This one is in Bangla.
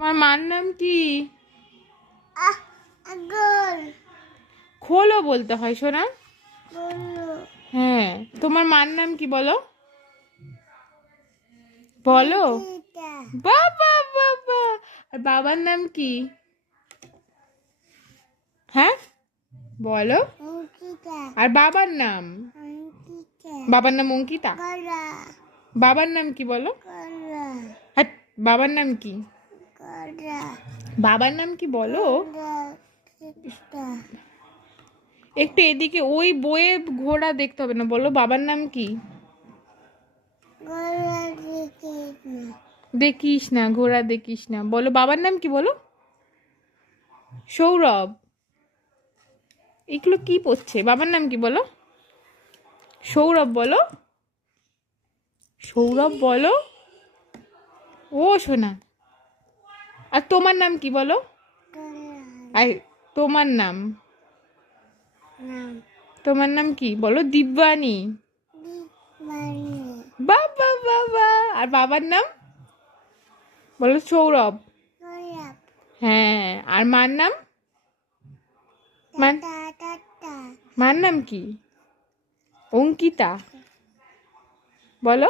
তোমার মার নাম কি? গোল খোলো বলতে হয় সোনা। বলো হ্যাঁ, তোমার মার নাম কি বলো? বলো। অঙ্কিতা বাবা বাবা। আর বাবার নাম কি? হ্যাঁ বলো। অঙ্কিতা আর বাবার নাম? অঙ্কিতা বাবার নাম অঙ্কিতা। গলা বাবার নাম কি বলো? গলা হ্যাঁ, বাবার নাম কি? গলা বাবার নাম কি বলো? গলা কিতা একটু এদিকে, ওই বইয়ে ঘোড়া দেখতে হবে না, বলো বাবার নাম কি? গলা দিকে দেখিস না, ঘোড়া দেখিস না, বলো বাবার নাম কি বলো? সৌরভ। এগুলো কি পড়ছে? বাবার নাম কি বলো? সৌরভ বলো। সৌরভ বলো। ও সোনা। আর তোমার নাম কি বলো? গলা আর তোমার নাম? নাম তোমার নাম কি বলো? দিব্যানী। মানে বাবা বাবা। আর বাবার নাম বলো? সৌরভ। গলা হ্যাঁ, আর মার নাম? মার টাটা মার নাম কি? অঙ্কিতা বলো।